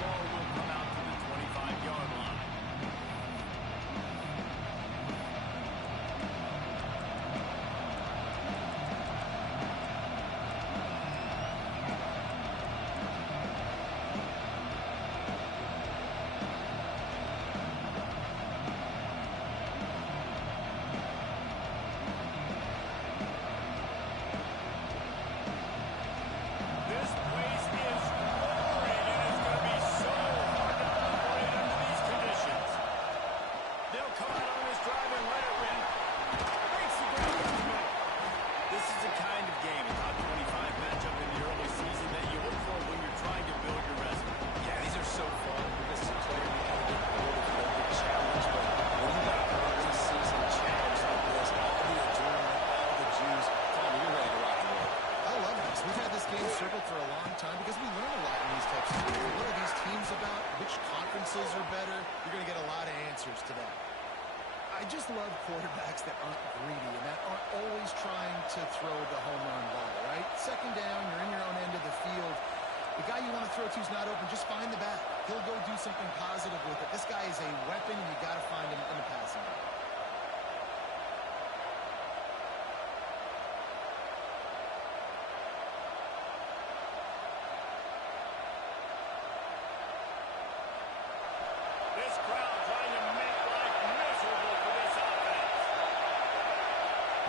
ball will come out to the 25-yard line. I just love quarterbacks that aren't greedy and that aren't always trying to throw the home run ball, right? Second down, you're in your own end of the field. The guy you want to throw to is not open. Just find the back. He'll go do something positive with it. This guy is a weapon, and you got to find him in the passing game. This crowd trying to make life miserable for this offense.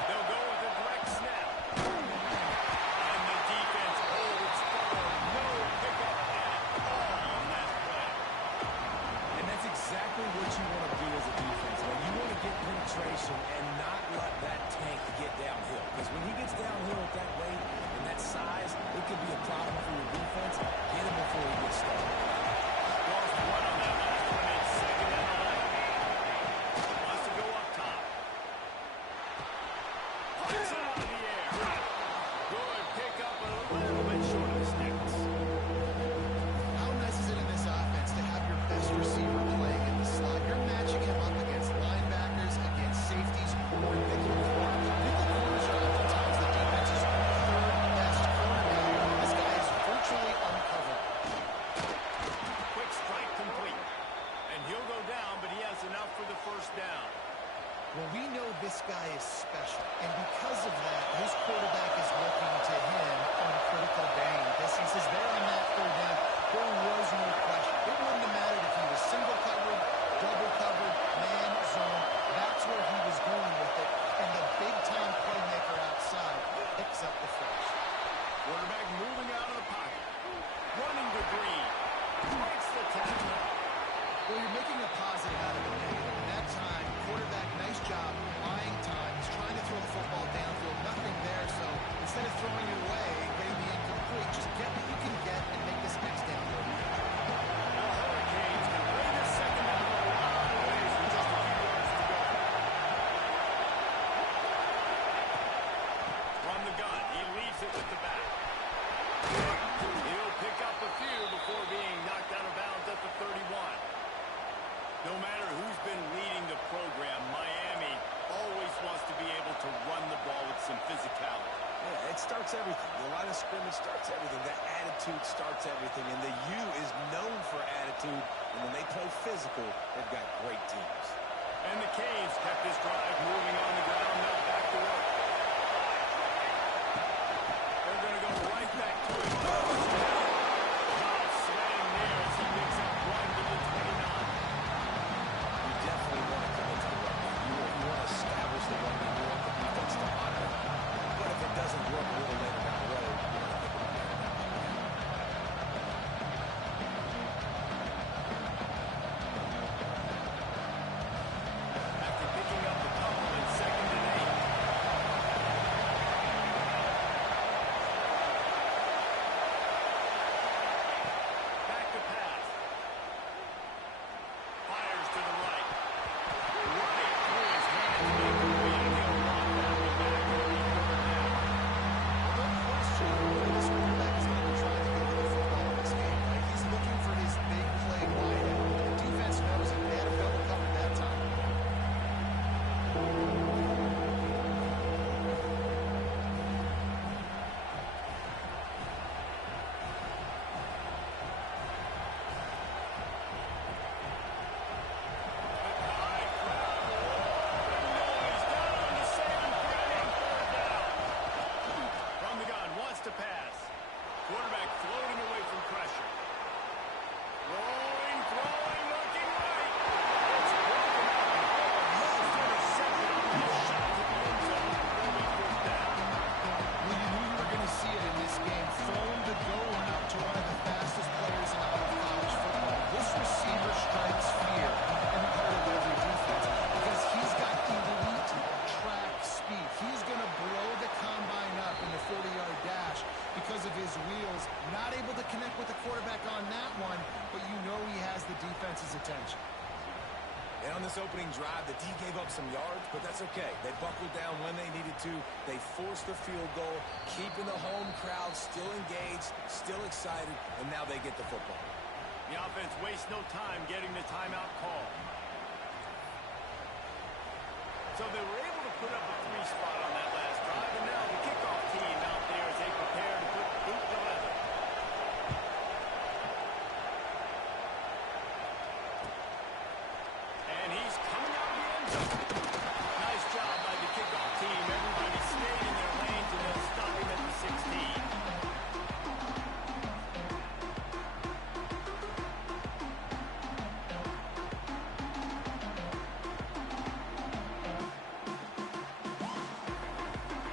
They'll go with a direct snap. And the defense holds firm. No pickup at all on that play. And that's exactly what you want to do as a defense. You want to get penetration and not let that tank get downhill. Because when he gets downhill at that weight and that size, it could be a problem for your defense. Get him before he gets started. Lost one on that last one. It's second and 11. Wants to go up top. Puts it out of the air. Good pick up, a little bit short of the sticks. How nice is it in this offense to have your best receiver playing in the slot? You're matching him up against linebackers, against safeties, or nickel corners. Nickel corners are oftentimes the defense's third best cornerback. This guy is virtually uncovered. Quick strike complete. And he'll go down, but he has enough for the first down. Well, we know this guy is special, and because of that, his quarterback is looking to him on critical game. Distances there on that third down, there was no question. It wouldn't have mattered if he was single covered, double covered, man, zone. That's where he was going with it, and the big-time playmaker outside picks up the flash. Quarterback moving out of the pocket. Running to Green. Breaks the tackle. Well, you're making a positive out of a negative. And that time, quarterback, nice job, buying time. He's trying to throw the football downfield. Nothing there, so instead of throwing it away, getting the incomplete, just get what you can get and make this next down go. The Hurricanes can bring this second down a lot of ways with just a few yards to go. From the gun, he leaves it with the back. He'll pick up a few before being knocked out of bounds at the 31. No matter who's been leading the program, Miami always wants to be able to run the ball with some physicality. Yeah, it starts everything. The line of scrimmage starts everything. That attitude starts everything. And the U is known for attitude. And when they play physical, they've got great teams. And the Canes kept this drive moving on the ground. Now back to work. They're going to go right back to it. Not swaying there as he picks up one to the 29. You definitely want to come into the run game. You want to establish the run game. You want the defense to honor it. But if it doesn't work a little later down the road, you want to think about that. After picking up the couple in second and 8. attention. And on this opening drive, the D gave up some yards, but that's okay. They buckled down when they needed to. They forced the field goal, keeping the home crowd still engaged, still excited, and now they get the football. The offense wastes no time getting the timeout call. So they were able to put up a 3 spot on that last drive, and now the kickoff team out there as they prepare to put boot to leather. And he's coming out of the end zone. Nice job by the kickoff team. Everybody stayed in their lanes, and they'll stop him at the 16.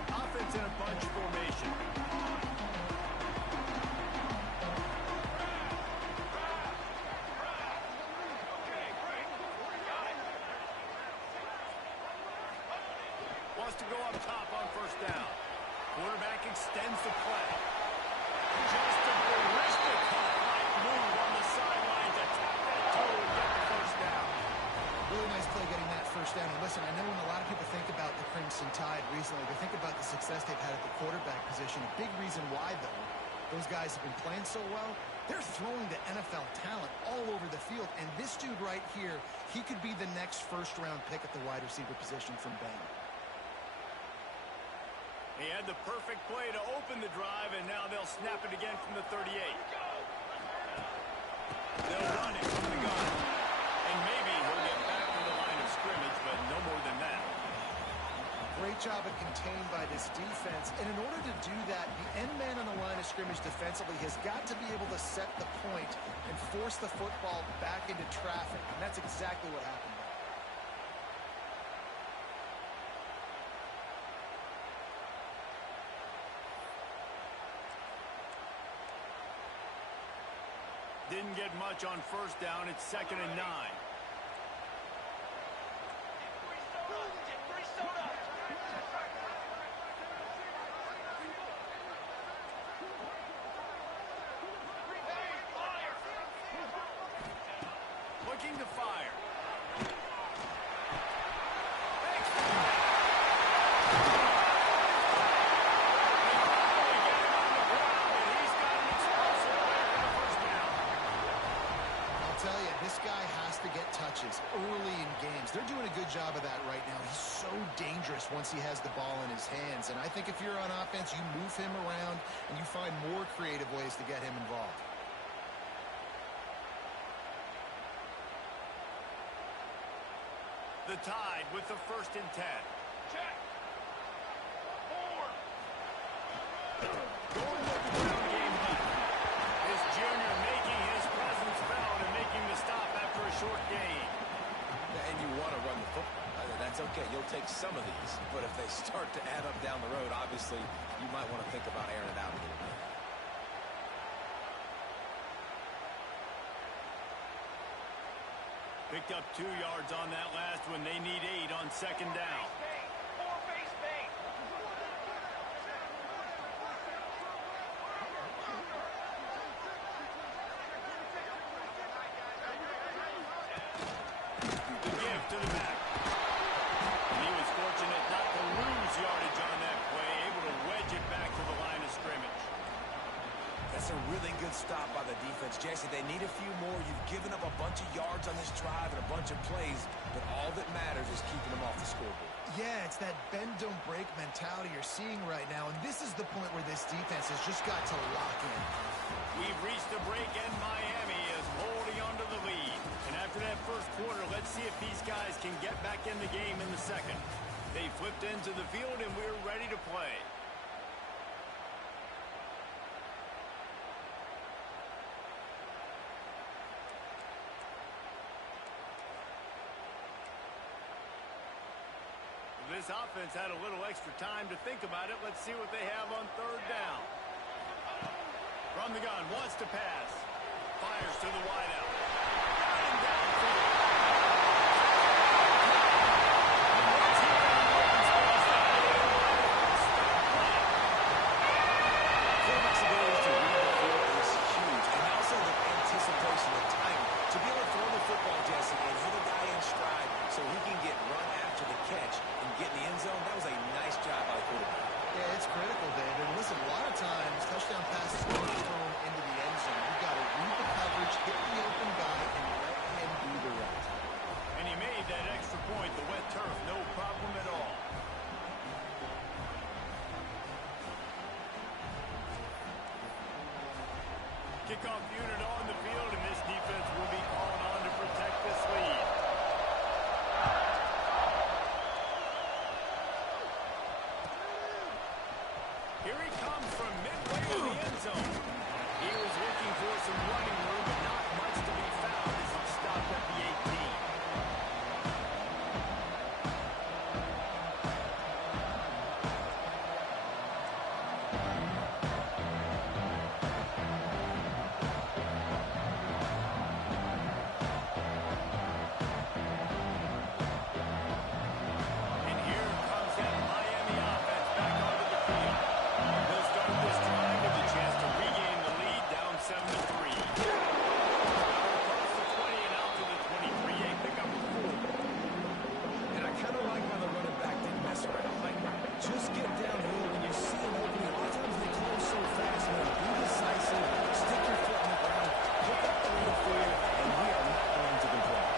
Offense in a bunch formation. Wants to go up top on first down. Quarterback extends the play. Just a ballistic hawk-like move on the sideline to tap that toe and get the first down. Really nice play getting that first down. And listen, I know when a lot of people think about the Crimson Tide recently, they think about the success they've had at the quarterback position. A big reason why, though, those guys have been playing so well, they're throwing the NFL talent all over the field. And this dude right here, he could be the next first-round pick at the wide receiver position from Bama. He had the perfect play to open the drive, and now they'll snap it again from the 38. They'll run it from the gun. And maybe he'll get back to the line of scrimmage, but no more than that. Great job of contained by this defense. And in order to do that, the end man on the line of scrimmage defensively has got to be able to set the point and force the football back into traffic. And that's exactly what happened there. Didn't get much on first down. It's 2nd and 9. Looking to fire. This guy has to get touches early in games. They're doing a good job of that right now. He's so dangerous once he has the ball in his hands. And I think if you're on offense, you move him around and you find more creative ways to get him involved. The Tide with the 1st and 10. Check. Going with the ground game hunt. This junior making his presence felt and making the stop after a short gain. And you want to run the football. That's okay. You'll take some of these. But if they start to add up down the road, obviously, you might want to think about airing it out a little bit. Picked up 2 yards on that last one. They need 8 on 2nd down. The give to the back. And he was fortunate not to lose yardage on that play, able to wedge it back to the line of scrimmage. That's a really good stop by the defense. Jason, they need a few more. You've given up a bunch of yards on this drive and a bunch of plays, but all that matters is keeping them off the scoreboard. Yeah, it's that bend, don't break mentality you're seeing right now, and this is the point where this defense has just got to lock in. We've reached the break, and Miami is holding on to the lead. And after that first quarter, let's see if these guys can get back in the game in the second. They flipped into the field, and we're ready to play. This offense had a little extra time to think about it. Let's see what they have on 3rd down. From the gun, wants to pass. Fires to the wideout. Running downfield. Quarterback's ability to read the field is huge, and also the anticipation of timing. To be able to throw the football, Jesse, and hit a guy in stride so he can get run after the catch and get in the end zone, that was a nice job by the quarterback. Yeah, it's critical, David. And listen, a lot of times, touchdown passes are thrown into the end zone. You've got to read the coverage, hit the open guy, and let him do the rest. And he made that extra point, the wet turf, no problem at all. Kickoff unit on the field, and this defense will be calling on to protect this lead. Here he comes from midway in the end zone. He was looking for some running room, but not much to be found as he stopped at the 18. And here comes that Miami offense back onto the field. They'll start this drive with a chance to regain the lead down 7-3. Across the 20 and out to the 23. A pickup of 4. And I kind of like how the running back didn't mess around. Like, just get downhill when you see an opening. A lot of times they close so fast, man. Be decisive, stick your foot in the ground, pick up the little field, and we are not going to complain.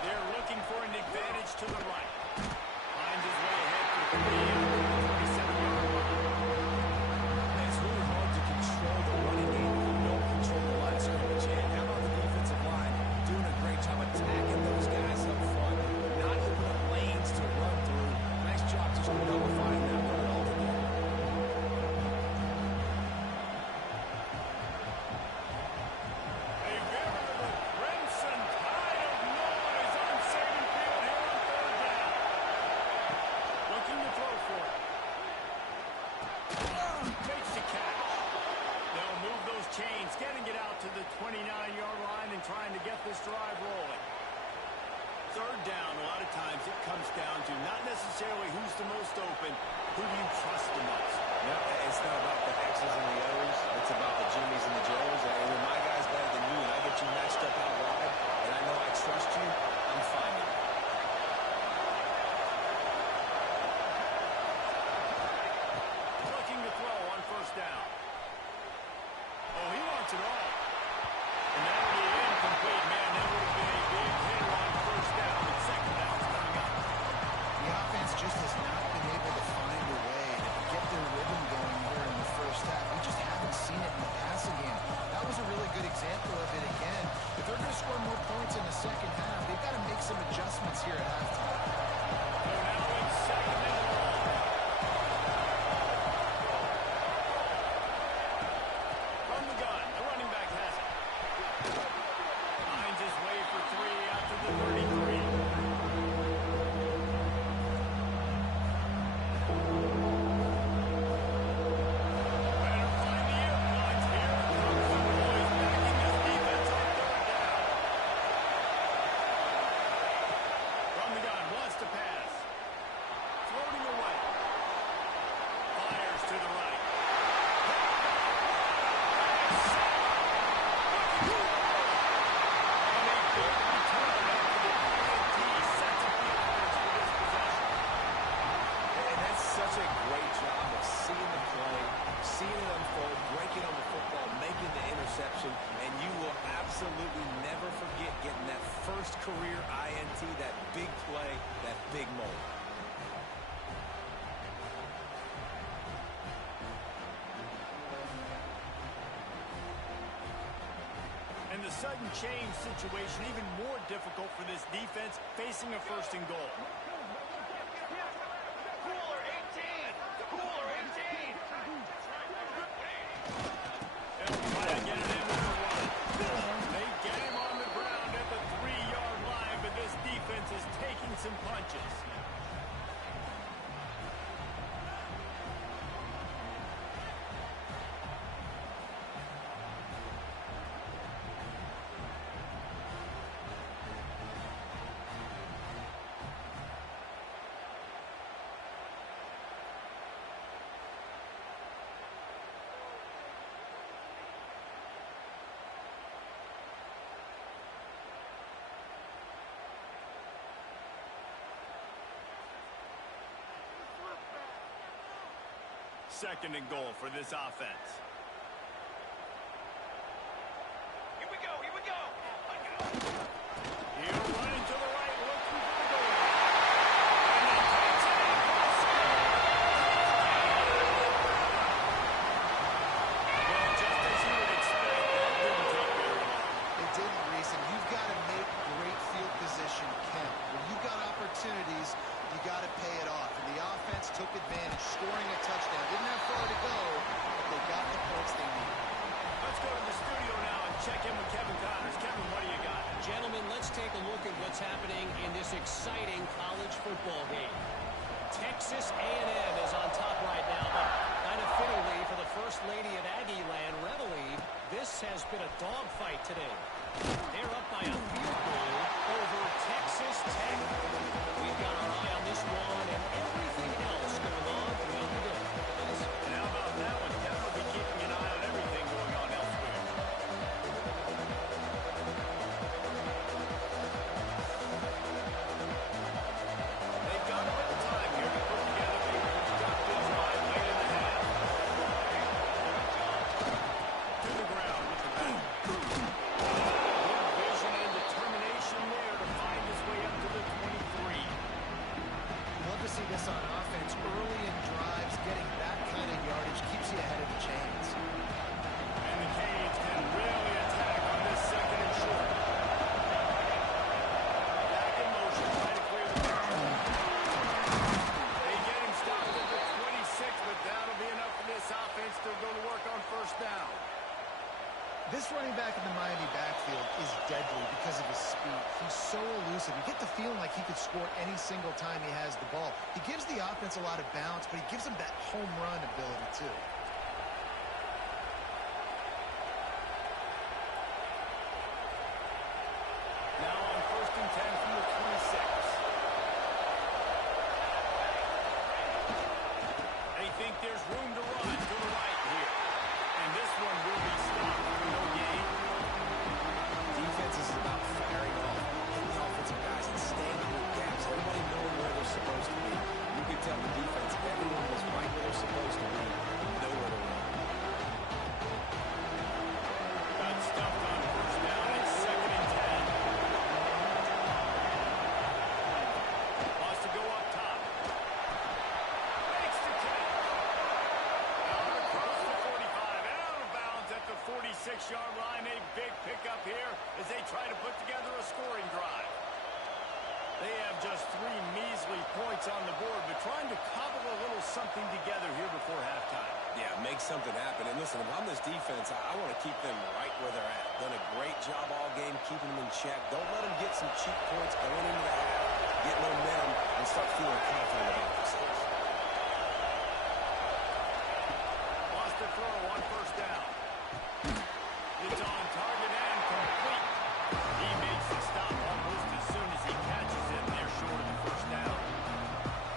They're looking for an advantage to the right. Finds his way ahead for 3 out to the 27-yard line. And it's really hard to control the running game if you don't control the line of scrimmage. And how about the defensive line doing a great job attacking those guys up front, not opening up lanes to run through. Nice job just nullifying that run altogether. A veritable crimson tide of noise on Saban Field here on 3rd down. Looking to throw for it. Makes the catch. They'll move those chains, getting it out to the 29-yard line and trying to get this drive rolling. 3rd down, a lot of times it comes down to not necessarily who's the most open, who do you trust the most. No, it's not about the X's and the O's. It's about the Jimmies and the Joes. And when my guy's better than you and I get you matched up out wide and I know I trust you, I'm fine with it. Looking to throw on 1st down. Oh, he wants it all. And that would be incomplete, man. That would have been a big hitter on 1st down, but 2nd down's coming up. The offense just has not been able to find a way to get their rhythm going here in the first half. We just haven't seen it in the passing game. That was a really good example of it again. If they're going to score more points in the second half, they've got to make some adjustments here at halftime. So now it's 2nd and long. From the gun, the running back has it. Finds his way for 3 out to the 33. Better find the influence. Here comes the boys backing this defense on 3rd down. From the gun, wants to pass. Floating away. Fires to the right. And a good return after the INT sets up the offense for this possession. And that's such a great job of seeing the play, seeing it unfold, breaking on the football, making the interception, and you will absolutely never forget getting that first career INT, that big play, that big moment. And the sudden change situation even more difficult for this defense facing a 1st and goal. Cooler 18! Cooler 18! They'll try to get it in with the run. They get him on the ground at the 3-yard line, but this defense is taking some punches. second and goal for this offense. Here we go, here we go. Here running to the right, looking for the goal. And he takes it across the middle. Well, just as you would expect, that didn't take very long. It didn't, Reese, and you've got to make great field position count. When you've got opportunities, you got to pay it off. And the offense took advantage, scoring a touchdown. Didn't have far to go, but they got the points they needed. Let's go to the studio now and check in with Kevin Connors. Kevin, what do you got? Gentlemen, let's take a look at what's happening in this exciting college football game. Texas A&M is on top right now, but kind of fittingly for the First Lady of Aggie Land, Reveille, this has been a dogfight today. They're up by a field goal over Texas Tech. We've got our eye on this one and everything else going on throughout the day. And how about that one? Kevin will be keeping an eye on everything going on elsewhere. They've got a little time here to put together a productive drive late in the half. To the ground with the ball. Good vision and determination there to find his way up to the 23. Love to see this on offense. Early in drives, getting that kind of yardage keeps you ahead of the chains. And the Canes can really attack on this second and short. Back in motion, trying to clear the ground. They get him stopped at the 26, but that'll be enough for this offense to go to work on first down. This running back in the Miami backfield is deadly because of his speed. He's so elusive. You get the feeling like he could score any single time he has the ball. He gives the offense a lot of balance, but he gives them that home run ability too. Now on first and 10 from the 26. They think there's room to run to the right here. And this one will be stopped for no gain. Defense is about firing off, hitting offensive guys and staying in the gaps. Everybody knowing where they're supposed to be. You can tell the defense, everyone was right where they're supposed to be. Nowhere to run. Got stuffed on first down. It's second and 10. Wants to go up top. Makes the catch. Out across the 45. And out of bounds at the 46-yard line. A big pickup here as they try to put together a scoring drive. They have just 3 measly points on the board, but trying to cobble a little something together here before halftime. Yeah, make something happen. And listen, if I'm this defense, I want to keep them right where they're at. Done a great job all game keeping them in check. Don't let them get some cheap points going into the half. Get momentum and start feeling confident about themselves. Wants to throw on first down. It's on target and complete. He makes the stop almost as soon as he catches it. They're short of the first down.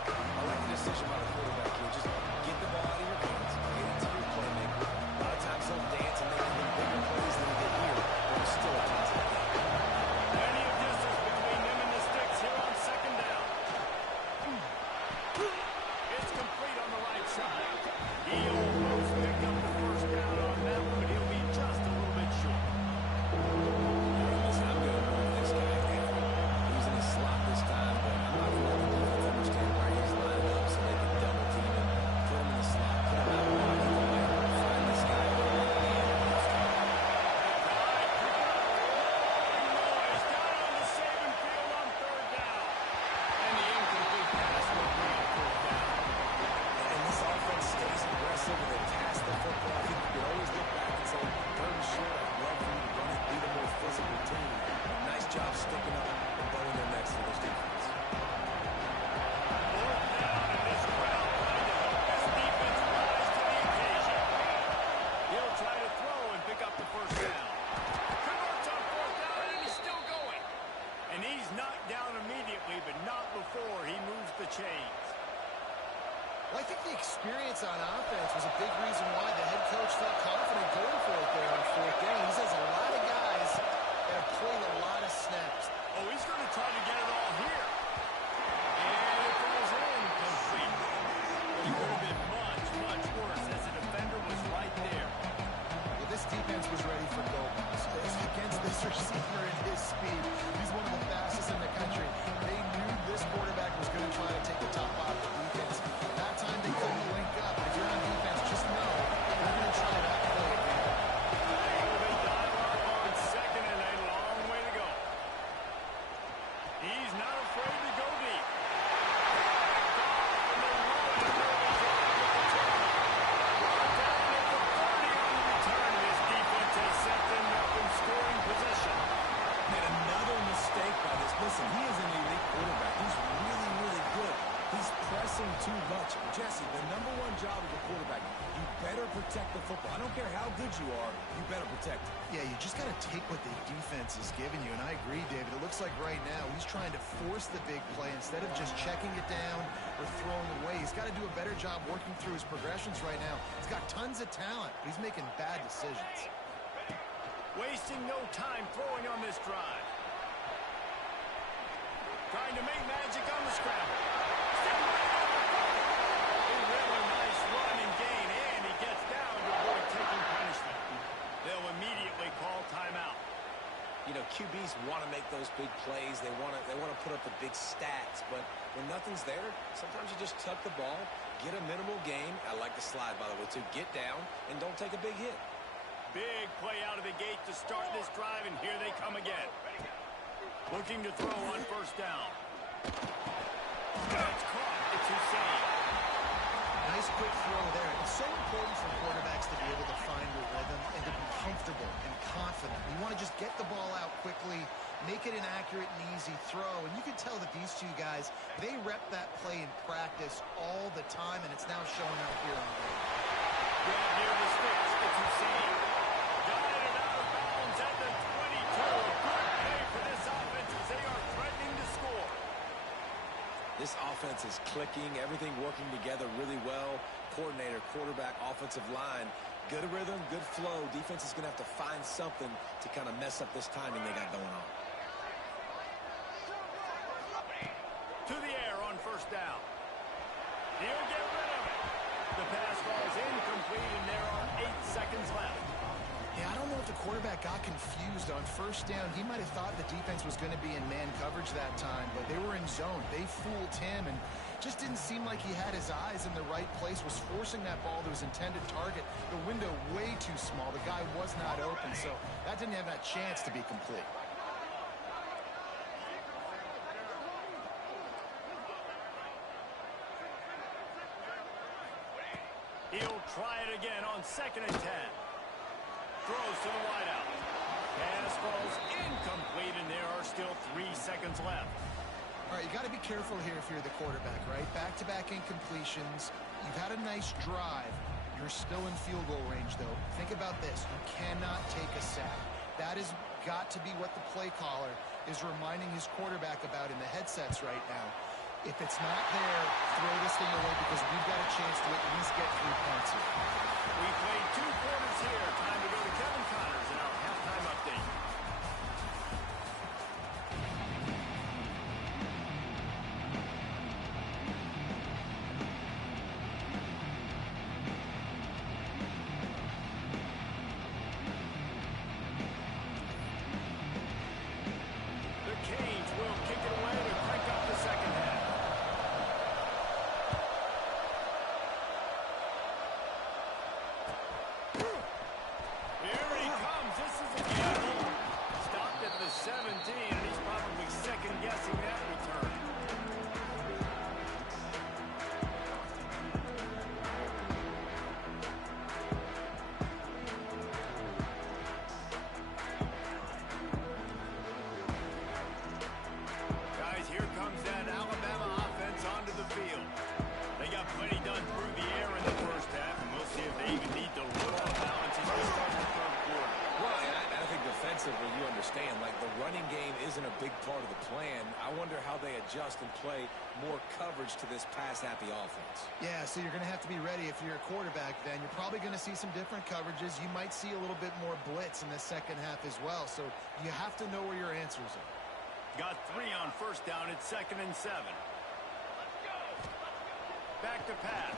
I like the decision by the quarterback here. Just get the ball out of your hands. Get it to your playmaker. A lot of times they'll dance and make even bigger plays than they get here. But it's still a positive game. Plenty of distance between them and the sticks here on second down. It's complete on the right side. He almost picked up the first down on that one, but he'll be just a little bit short. Listen, I'm going to move this guy down. He's in his slot this time, but I'm not going to let the defense understand where he's lining up so they can double team him. Put him in the slot. Put him out wide. Find this guy. Noise down on the saving field on third down. And the incomplete pass will bring up third down. And this offense stays aggressive and they pass the football. I think you can always look back and say, third and short, I'd love for you to run it, be the more physical team. Nice job sticking up and bowing their necks for this defense. Fourth down, and this crowd trying to help this defense rise to the occasion. He'll try to throw and pick up the first down. Converts on fourth down, and he's still going. And he's knocked down immediately, but not before he moves the chains. Well, I think the experience on offense was a big reason why the head coach felt confident going for it there on fourth down. He says a lot of guys that have played a lot of snaps. Oh, he's going to try to get it all here. And it goes in complete. It could have been much, much worse receiver in his speed. He's one of the fastest in the country. They knew this quarterback was going to try to take the top off the defense. That time they couldn't link up. If you're on defense, just know they're going to try that play again. They dial up on second and a long way to go. He's not afraid to go deep. Listen, he is an elite quarterback. He's really, really good. He's pressing too much. Jesse, the #1 job of a quarterback, you better protect the football. I don't care how good you are, you better protect it. Yeah, you just got to take what the defense is giving you, and I agree, David. It looks like right now he's trying to force the big play instead of just checking it down or throwing away. He's got to do a better job working through his progressions right now. He's got tons of talent, but he's making bad decisions. Wasting no time throwing on this drive. Trying to make magic on the scramble. A really nice run and gain, and he gets down to avoid taking punishment. They'll immediately call timeout. You know, QBs want to make those big plays. They want to put up the big stats, but when nothing's there, sometimes you just tuck the ball, get a minimal gain. I like the slide, by the way, too. Get down and don't take a big hit. Big play out of the gate to start this drive, and here they come again. Looking to throw on first down. That's caught. It's Ncaa. Nice quick throw there. It's so important for quarterbacks to be able to find their rhythm and to be comfortable and confident. You want to just get the ball out quickly, make it an accurate and easy throw. And you can tell that these two guys, they rep that play in practice all the time, and it's now showing up here on the field. Grab near the sticks. It's Ncaa. Got it out of bounds at the 22. A good play for this offense as they are threatening to score. This offense is clicking, everything working together really well. Coordinator, quarterback, offensive line, good rhythm, good flow. Defense is going to have to find something to kind of mess up this timing they got going on. To the air on first down. He'll get rid of it. The pass falls incomplete, and there are 8 seconds left. Yeah, I don't know if the quarterback got confused on first down. He might have thought the defense was going to be in man coverage that time, but they were in zone. They fooled him and just didn't seem like he had his eyes in the right place, was forcing that ball to his intended target. The window way too small. The guy was not open, so that didn't have that chance to be complete. He'll try it again on 2nd and 10. Throws to the wideout. Pass falls incomplete, and there are still 3 seconds left. All right, you got to be careful here if you're the quarterback, right? Back-to-back incompletions. You've had a nice drive. You're still in field goal range, though. Think about this. You cannot take a sack. That has got to be what the play caller is reminding his quarterback about in the headsets right now. If it's not there, throw this thing away because we've got a chance to at least get 3 points here. We played 2 quarters here. Time to go to Kevin Connors in our halftime update. The Canes will kick it away to crank up the second half. Here he comes. This is a gamble. Stopped at the 17, and he's probably second-guessing that return. Guys, here comes that Alabama offense onto the field. They got plenty done through the air in the first half, and we'll see if they even need to look off balance as we start the third quarter. Well, and I think defensively, you understand, like the running game isn't a big part of the plan. I wonder how they adjust and play more coverage to this pass-happy offense. Yeah, so you're going to have to be ready if you're a quarterback then. You're probably going to see some different coverages. You might see a little bit more blitz in the second half as well. So you have to know where your answers are. Got 3 on first down. It's 2nd and 7. Back to pass.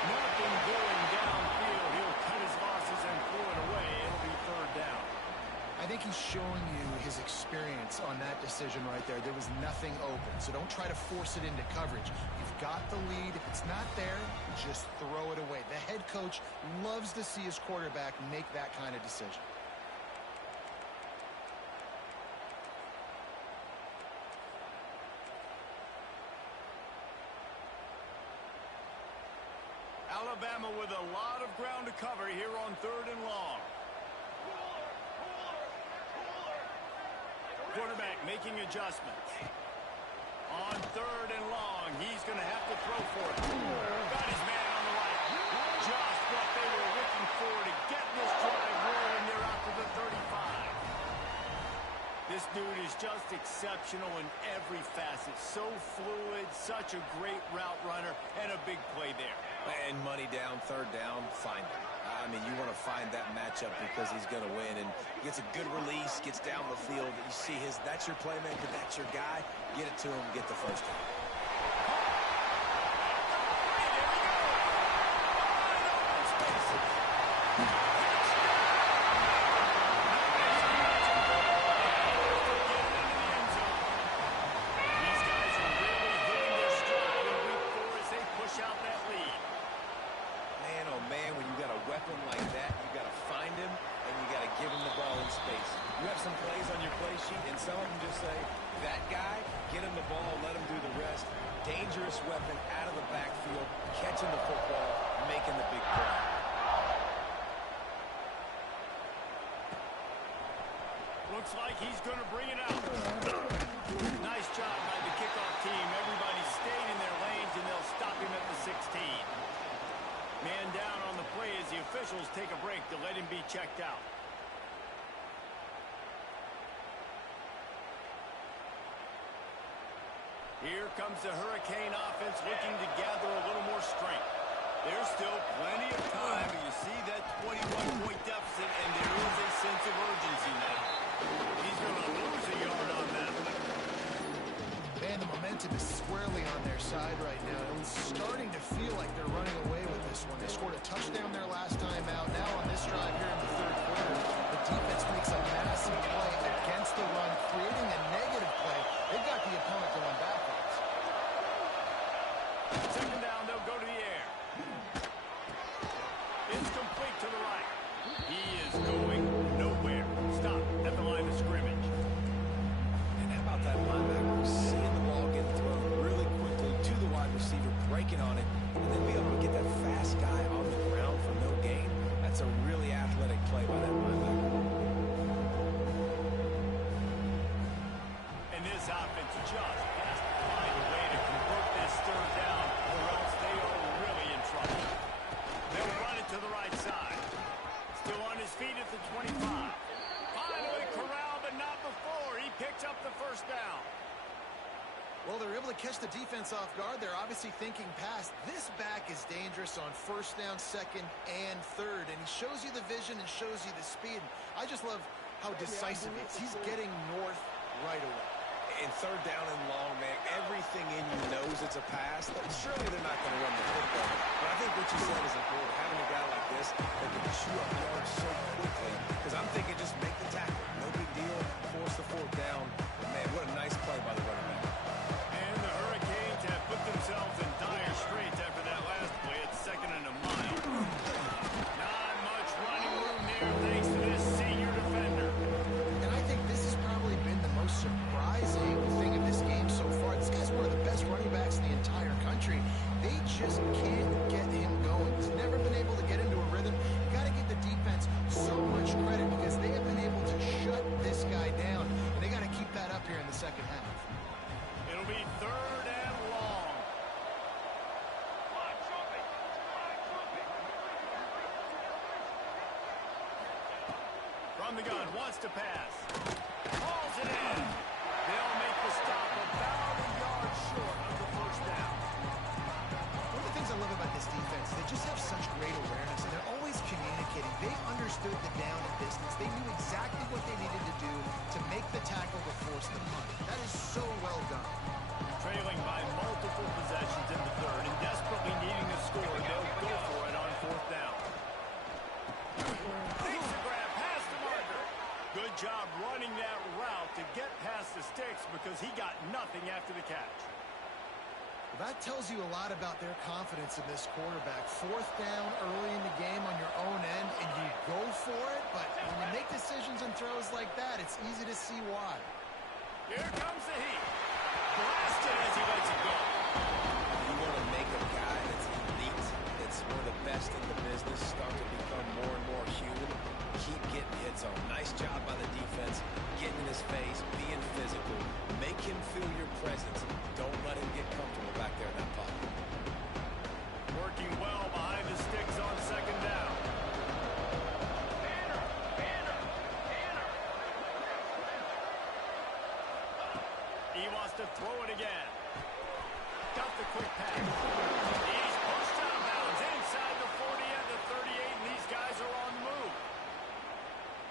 Nothing going downfield. He'll cut his losses and pull it away think he's showing you his experience on that decision right there. There was nothing open, so don't try to force it into coverage. You've got the lead. If it's not there, just throw it away. The head coach loves to see his quarterback make that kind of decision. Alabama with a lot of ground to cover here on 3rd and long. Quarterback making adjustments. On 3rd and long, he's going to have to throw for it. Got his man on the right. Just what they were looking for to get this drive rolling there out to the 35. This dude is just exceptional in every facet. So fluid, such a great route runner, and a big play there. And money down, 3rd down, find him. I mean, you want to find that matchup because he's going to win. And gets a good release, gets down the field. You see that's your playmaker, that's your guy. Get it to him, get the first down. Like that, you got to find him and you got to give him the ball in space. You have some plays on your play sheet, and some of them just say, that guy, get him the ball, let him do the rest. Dangerous weapon out of the backfield, catching the football, making the big play. Looks like he's going to bring it out. Nice job by the kickoff team. Everybody stayed in their lanes, and they'll stop him at the 16. Man down on the play as the officials take a break to let him be checked out. Here comes the Hurricane offense looking to gather a little more strength. There's still plenty of time, but you see that 21-point deficit, and there is a sense of urgency now. He's going to lose a yard on that one. Man, the momentum is squarely on their side right now. It's starting to feel like they're running away with this one. They scored a touchdown their last time out. Now on this drive here in the 3rd quarter, the defense makes a massive play against the run, creating a negative play. They've got the opponent going backwards. 2nd down, they'll go to the air. It's complete to the right. He is going nowhere. Stop at the line of scrimmage. And how about that linebacker seeing the ball get thrown really quickly to the wide receiver, breaking on it, and then be able to get that fast guy on the ground for no gain? That's a really athletic play by that linebacker. And this offense just has to find a way to convert this 3rd down, or else they are really in trouble. They'll run it to the right side. Still on his feet at the 25. Finally corralled, but not before. He picks up the 1st down. Well, they're able to catch the defense off guard. They're obviously thinking pass. This back is dangerous on 1st down, 2nd, and 3rd. And he shows you the vision and shows you the speed. I just love how decisive he is. He's getting north right away. In 3rd down and long, man, everything in you knows it's a pass. Surely they're not going to run the football. But I think what you said is important. Having a guy like this that can chew up yards so quickly. Because I'm thinking just make the tackle. No big deal. Force the 4th down. But, man, what a nice play by the running back. And the Hurricanes have put themselves in dire straits after that last play at 2nd and a mile. Not much running room there thanks to this senior defender. And I think this has probably been the most surprising thing of this game so far. This guy's one of the best running backs in the entire country. They just can't get him going. He's never been able to get into a rhythm. You got to give the defense so much credit because they have been able to shut this guy down. And they got to keep that up here in the 2nd half. It'll be 3rd and long. From the gun, wants to pass. Hauls it in. They'll make the stop about a yard short of the 1st down. One of the things I love about this defense, they just have such great awareness, and they're always communicating. They understood the down and distance. They knew exactly what they needed to do to make the tackle to force the punt. That is so well done. Trailing by multiple possessions in the 3rd and desperately needing a score, they'll go for it on 4th down. Takes the grab, past the marker. Good job running that route to get past the sticks because he got nothing after the catch. That tells you a lot about their confidence in this quarterback. Fourth down early in the game on your own end, and you go for it, but when you make decisions and throws like that, it's easy to see why. Here comes the heat. Blasted as he lets it go. You want to make a guy that's elite, that's one of the best in the business, start to become more and more human. Keep getting hits on. Nice job by the defense, getting in his face, being physical. Make him feel your presence. Don't let him get comfortable back there in that pocket. Working well behind the sticks on second down. He wants to throw it again. Got the quick pass. He's pushed out of bounds inside the 40 and the 38, and these guys are on the move.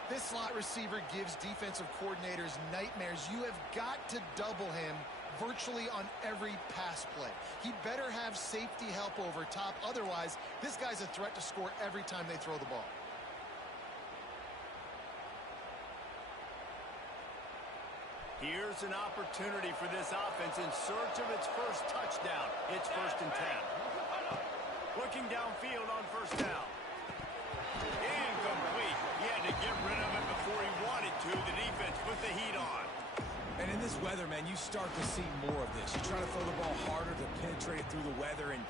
This slot receiver gives defensive coordinators nightmares. You have got to double him virtually on every pass play. He better have safety help over top. Otherwise, this guy's a threat to score every time they throw the ball. Here's an opportunity for this offense in search of its first touchdown. It's 1st and 10. Looking downfield on first down. Incomplete. He had to get rid of it before he wanted to. The defense put the heat on. And in this weather, man, you start to see more of this. You try to throw the ball harder to penetrate it through the weather and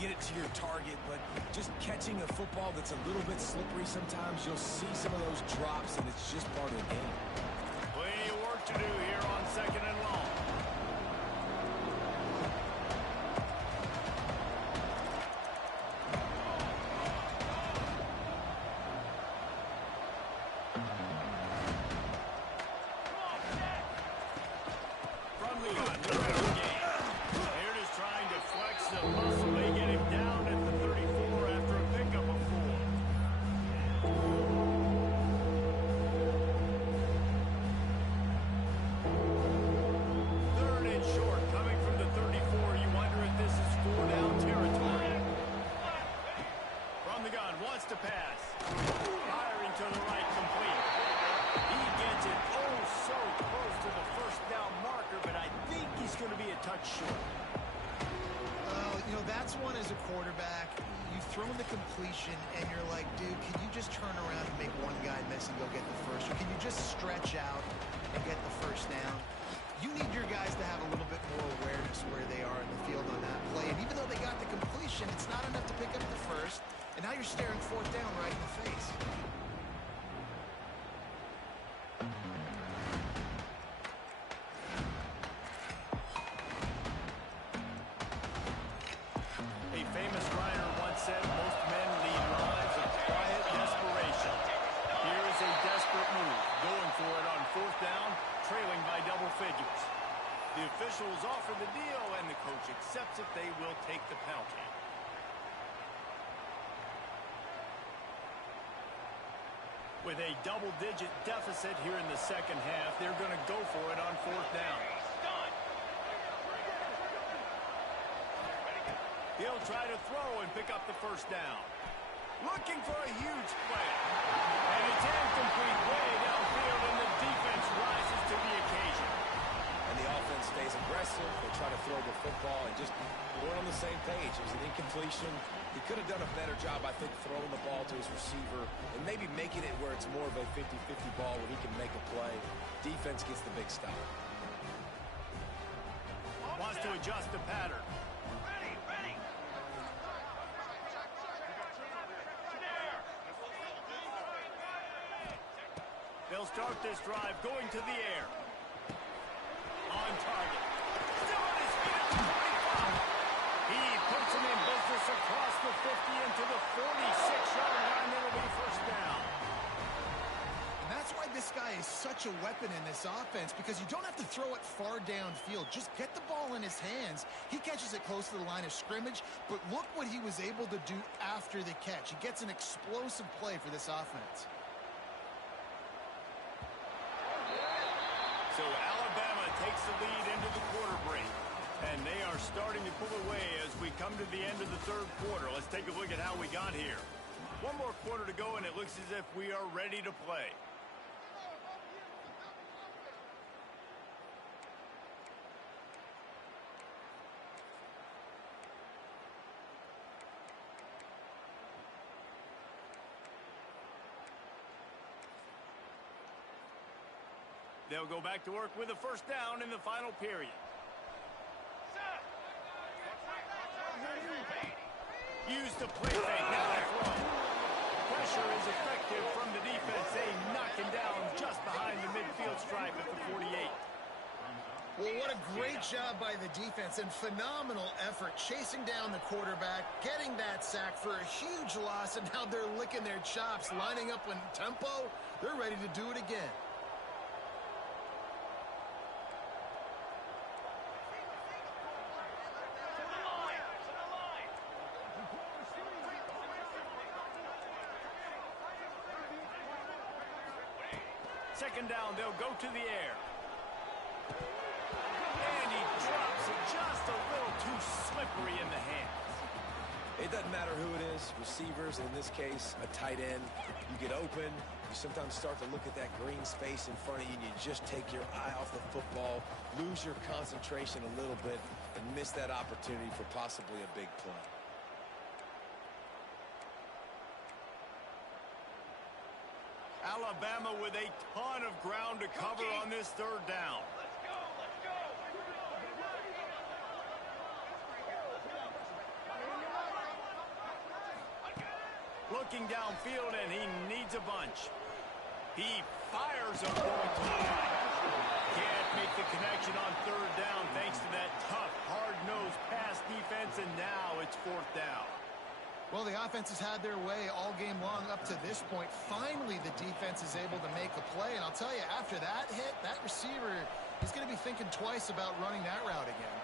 get it to your target, but just catching a football that's a little bit slippery sometimes, you'll see some of those drops, and it's just part of the game. Plenty of work to do here on second and long. From the gun, they're just trying to flex the muscle. They get him down at the 34 after a pickup of 4. Third and short, coming from the 34. You wonder if this is 4-down territory. From the gun, wants to pass. Firing to the right, complete. He gets it so close to the first down marker, but I think he's going to be a touch short. You know, that's one as a quarterback. You've thrown the completion, and you're like, dude, can you just turn around and make one guy miss and go get the first? Or can you just stretch out and get the first down? You need your guys to have a little bit more awareness where they are in the field on that play. And even though they got the completion, it's not enough to pick up the first. And now you're staring fourth down right in the face. A famous writer once said, most men lead lives of quiet desperation. Here is a desperate move, going for it on fourth down, trailing by double figures. The officials offer the deal, and the coach accepts it. They will take the penalty. With a double-digit deficit here in the second half, they're going to go for it on fourth down. He'll try to throw and pick up the first down. Looking for a huge play. And it's incomplete way downfield, and the defense rises to the occasion. And the offense stays aggressive. They try to throw the football and just we're on the same page. It was an incompletion. He could have done a better job, I think, throwing the ball to his receiver and maybe making it where it's more of a 50-50 ball where he can make a play. Defense gets the big stop. Wants to adjust the pattern. Ready. They'll start this drive going to the air. On target. Still on his feet at the 45. He puts him in business across the 50 into the 46-yard line. It'll be first down. And that's why this guy is such a weapon in this offense, because you don't have to throw it far downfield. Just get the ball in his hands. He catches it close to the line of scrimmage, but look what he was able to do after the catch. He gets an explosive play for this offense. So Alabama takes the lead into the quarter break. And they are starting to pull away as we come to the end of the third quarter. Let's take a look at how we got here. One more quarter to go, and it looks as if we are ready to play. They'll go back to work with a first down in the final period. Use the play fake. Now they throw. Pressure is effective from the defense. They knock him down just behind the midfield stripe at the 48. Well, what a great job by the defense and phenomenal effort chasing down the quarterback, getting that sack for a huge loss, and now they're licking their chops, lining up in tempo. They're ready to do it again. Second down, they'll go to the air. And he drops it just a little too slippery in the hands. It doesn't matter who it is, receivers, in this case, a tight end. You get open, you sometimes start to look at that green space in front of you, and you just take your eye off the football, lose your concentration a little bit, and miss that opportunity for possibly a big play. Alabama with a ton of ground to cover on this third down. Let's go, let's go. Looking downfield, and he needs a bunch. He fires a point to the right. Can't make the connection on third down thanks to that tough, hard-nosed pass defense, and now it's fourth down. Well, the offense has had their way all game long up to this point. Finally, the defense is able to make a play. And I'll tell you, after that hit, that receiver is going to be thinking twice about running that route again.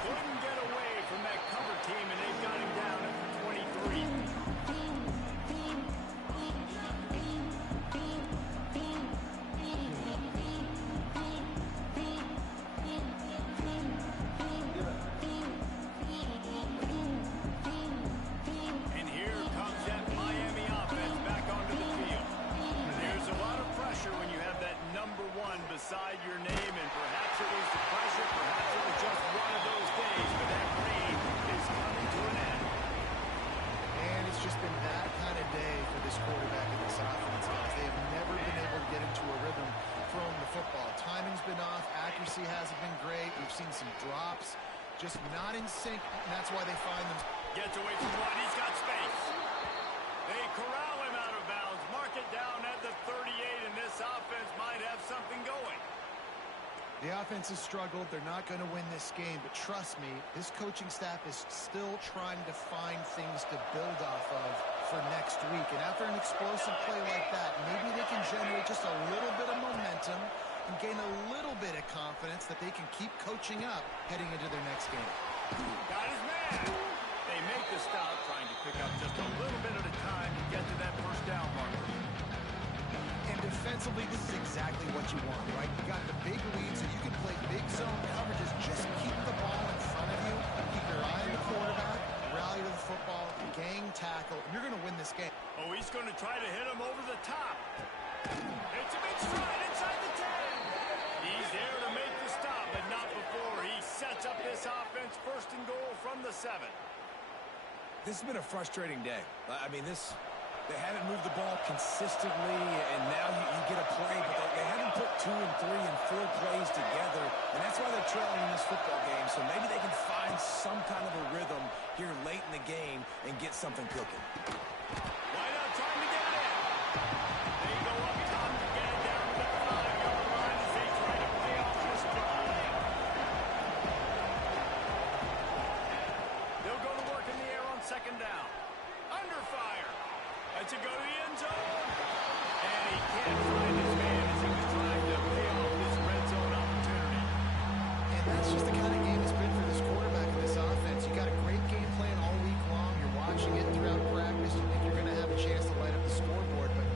Couldn't get away from that cover team, and they've got him down at the 23. Beside your name, and perhaps it was the pressure, perhaps it was just one of those days, but that rain is coming to an end. And it's just been that kind of day for this quarterback and this offense, guys. They have never been able to get into a rhythm throwing the football. Timing's been off, accuracy hasn't been great. We've seen some drops, just not in sync, and that's why they find them. Gets away from one, he's got space. They corral him out of bounds, mark it down at the 38, and this offense might have something going. The offense has struggled. They're not going to win this game, but trust me, this coaching staff is still trying to find things to build off of for next week. And after an explosive play like that, maybe they can generate just a little bit of momentum and gain a little bit of confidence that they can keep coaching up heading into their next game. Got his man. They make the stop, trying to pick up just a little bit at a time to get to that first down marker. And defensively, this is exactly what you want, right? You got the big lead, so you can play big zone coverages. Just keep the ball in front of you. Keep your eye on the quarterback. Rally to the football. Gang tackle. And you're going to win this game. Oh, he's going to try to hit him over the top. It's a big stride inside the 10. He's there to make the stop, but not before he sets up this offense first and goal from the 7. This has been a frustrating day. I mean, they haven't moved the ball consistently, and now you get a play, but they haven't put 2 and 3 and 4 plays together, and that's why they're trailing in this football game. So maybe they can find some kind of a rhythm here late in the game and get something cooking. Why not trying to get it in? They go up top to get it down to the 5-yard line as they try to play off this drive. They'll go to work in the air on second down. Under fire. Lets it go to the end zone. And he can't find his man as he was trying to pay off this red zone opportunity. And that's just the kind of game it's been for this quarterback and this offense. You got a great game plan all week long. You're watching it throughout practice. You think you're going to have a chance to light up the scoreboard, but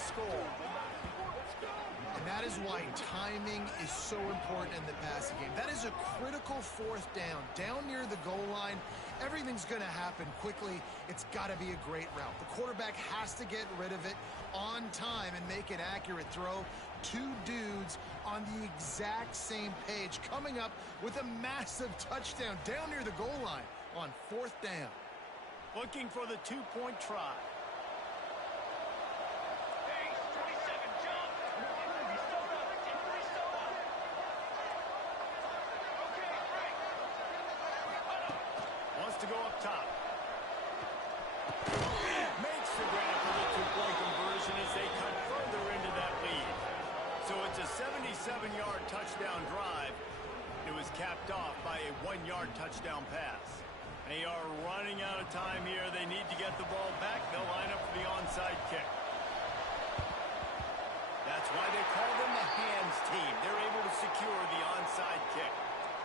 the score. And that is why timing is so important in the passing game. That is a critical fourth down. Down near the goal line, everything's going to happen quickly. It's got to be a great route. The quarterback has to get rid of it on time and make an accurate throw. Two dudes on the exact same page coming up with a massive touchdown down near the goal line on fourth down. Looking for the two-point try. Wants to go up top. Makes the grab for the two-point conversion as they come further into that lead. So it's a 77-yard touchdown drive. It was capped off by a 1-yard touchdown pass. They are running out of time here. They need to get the ball back. They'll line up for the onside kick. That's why they call them the hands team. They're able to secure the onside kick.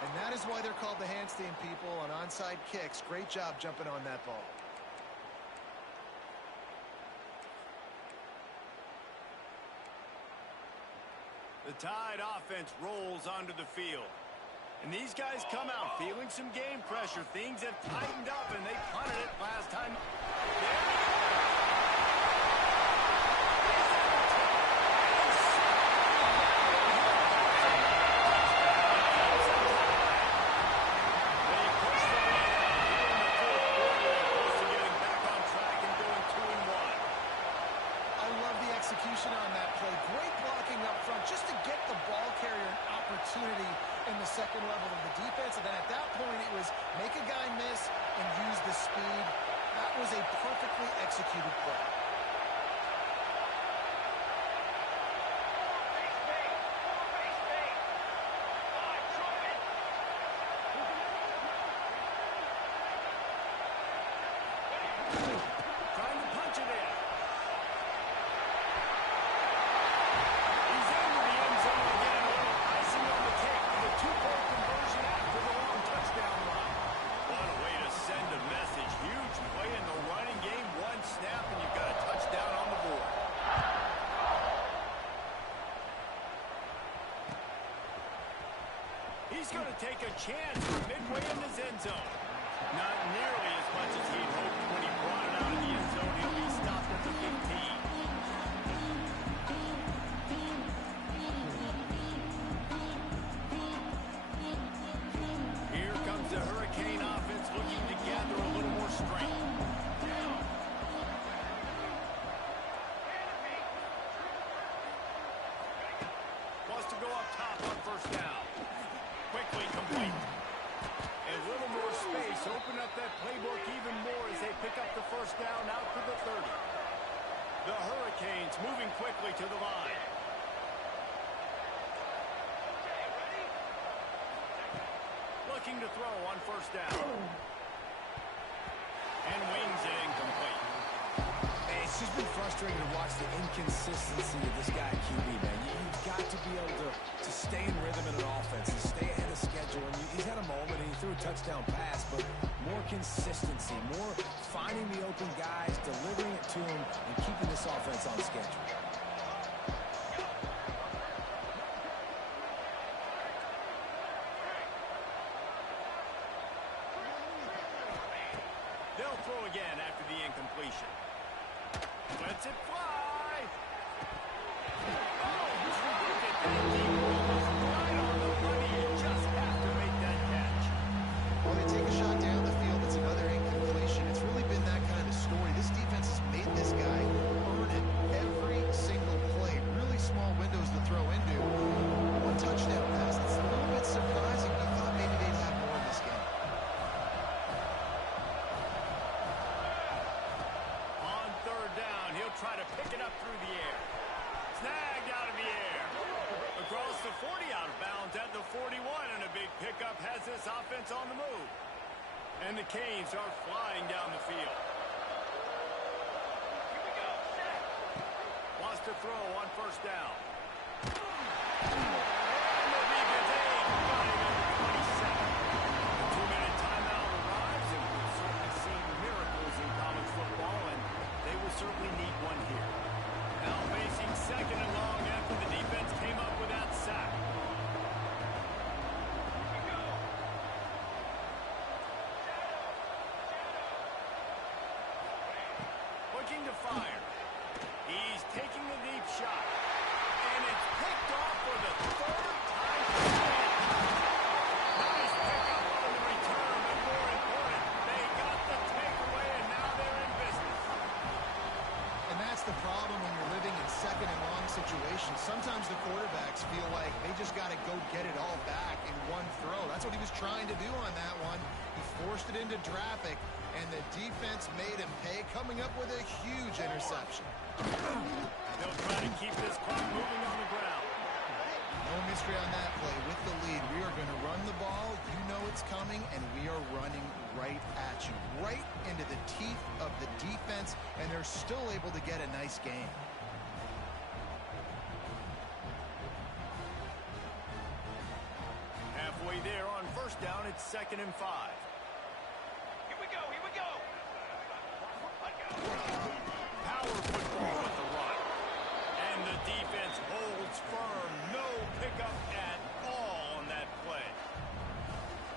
And that is why they're called the hands team, people, on onside kicks. Great job jumping on that ball. The Tide offense rolls onto the field. And these guys come out feeling some game pressure. Things have tightened up, and they punted it last time. On that play. Great blocking up front just to get the ball carrier an opportunity in the second level of the defense. And then at that point, it was make a guy miss and use the speed. That was a perfectly executed play. Trying to punch it in. He's going to take a chance from midway in his end zone. Not nearly as much as he'd hoped when he brought it out of the end zone. He'll be stopped at the 15. Here comes the Hurricane offense looking to gather a little more strength. Wants to go up top on first down. Quickly complete. A little more space. Open up that playbook even more as they pick up the first down out to the 30. The Hurricanes moving quickly to the line. Looking to throw on first down. And wings it incomplete. Hey, it's just been frustrating to watch the inconsistency of this guy QB, man. You've got to be able to stay in rhythm in an offense and stay ahead of schedule. And he's had a moment and he threw a touchdown pass, but more consistency, more finding the open guys, delivering it to him, and keeping this offense on schedule. They'll throw again after the incompletion. Lets it fly. Oh, he's ridiculous. Right on the money. You just have to make that catch. Well, they take a shot down the field. It's another incompletion. It's really been that kind of story. This defense has made this guy earn it every single play. Really small windows to throw into. One touchdown pass. It's a little bit surprising. You thought maybe they'd have more in this game. On third down, he'll try to pick it up through the air. Snagged out of the air. Across the 40, out of bounds at the 41, and a big pickup has this offense on the move. And the Canes are flying down the field. Wants to throw on first down. And the defense got him at the 27. The 2-minute timeout arrives, and we've certainly seen miracles in college football, and they will certainly need one here. Now facing to fire. He's taking a deep shot. And it's picked off for the third time today. Nice pickup on the return, but more important, they got the takeaway, and now they're in business. And that's the problem when you're living in second and long situations. Sometimes the quarterbacks feel like they just got to go get it all back in one throw. That's what he was trying to do on that one. He forced it into traffic, and the defense made him pay, coming up with a huge interception. They'll try to keep this clock moving on the ground. No mystery on that play. With the lead, we are going to run the ball. You know it's coming, and we are running right at you, right into the teeth of the defense, and they're still able to get a nice game. Halfway there on first down, it's 2nd and 5. Here we go, here we go. Power football with the run. And the defense holds firm. No pickup at all on that play.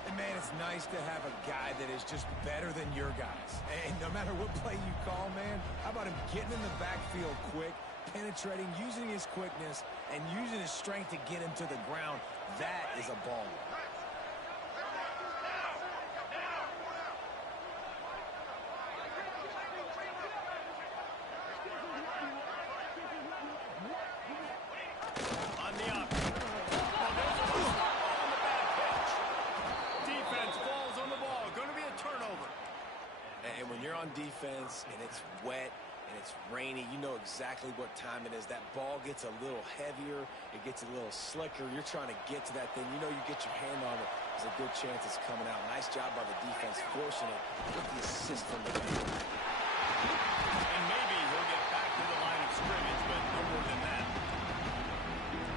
And, man, it's nice to have a guy that is just better than your guys. And no matter what play you call, man, how about him getting in the backfield quick, penetrating, using his quickness, and using his strength to get him to the ground? That is a ball. On the up. Well, there's a loose ball on the back pitch. Defense falls on the ball. Going to be a turnover. And when you're on defense and it's wet and it's rainy, you know exactly what time it is. That ball gets a little heavier. It gets a little slicker. You're trying to get to that thing. You know you get your hand on it. There's a good chance it's coming out. Nice job by the defense forcing it. Get the assist from the team. And maybe he'll get back to the line of scrimmage, but no more than that.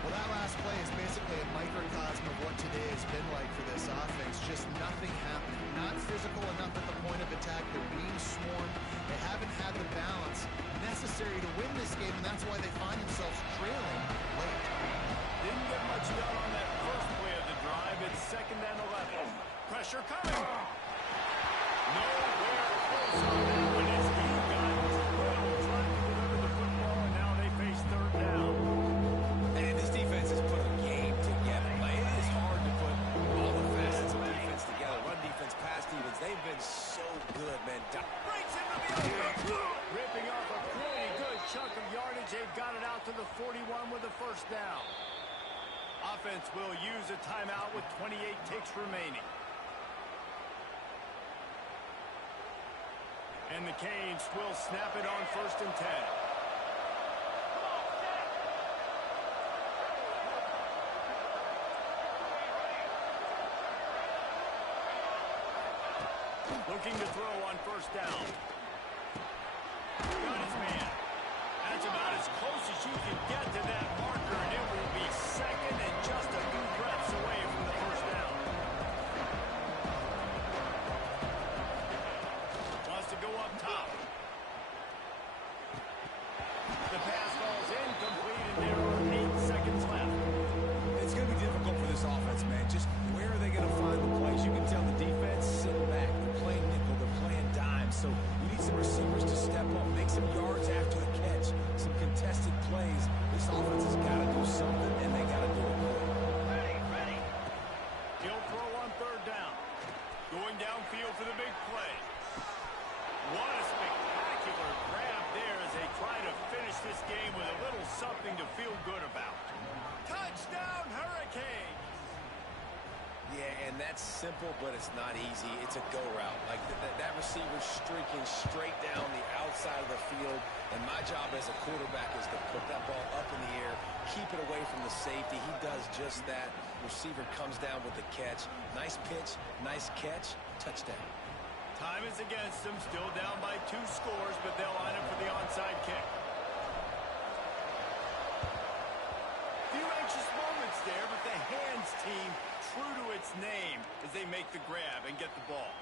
Well, that last play is basically a microcosm of what today has been like for this offense. Just nothing happening. Not physical enough at the point of attack. They're being swarmed. They haven't had the balance necessary to win this game, and that's why they find themselves trailing late. Didn't get much done on that first play of the drive. It's 2nd and 11. Pressure coming. Nowhere close on that one as he got drilled trying to deliver the football, and now they face 3rd down. And this defense has put a game together. Like, it is hard to put all the facets of defense together. Run defense, pass defense. They've been so good, man. Breaks into the open. Ripping off a pretty good chunk of yardage. They've got it out to the 41 with a 1st down. Offense will use a timeout with 28 ticks remaining. And the Canes will snap it on 1st and 10. Looking to throw on 1st down. Got his man. That's about as close as you can get to that marker, and it will be 2nd and just a few breaths away from the 1st down. Wants to go up top. The pass falls incomplete, and there are 8 seconds left. It's going to be difficult for this offense, man. Just where are they going to find the plays? You can tell the defense sitting back. They're playing nickel. They're playing dime. So you need some receivers to step up, make some yards after the catch, some contested plays. This offense has got to do something, and they got to do it quick. Ready. He'll throw on 3rd down. Going downfield for the big play. What a spectacular grab there as they try to finish this game with a little something to feel good about. Touchdown, Hurricanes! Yeah, and that's simple, but it's not easy. It's a go route. Like that receiver streaking straight down the outside of the field, and my job as a quarterback is to put that ball up in the air, keep it away from the safety. He does just that. Receiver comes down with the catch. Nice pitch, nice catch, touchdown. Time is against them, still down by 2 scores, but they'll line up for the onside kick. Few anxious moments there, but the hands team true to its name as they make the grab and get the ball.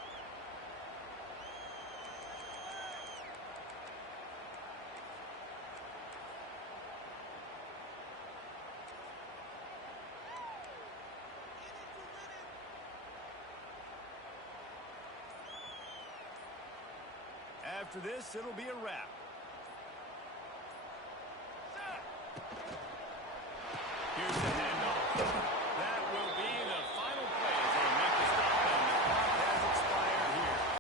After this, it'll be a wrap.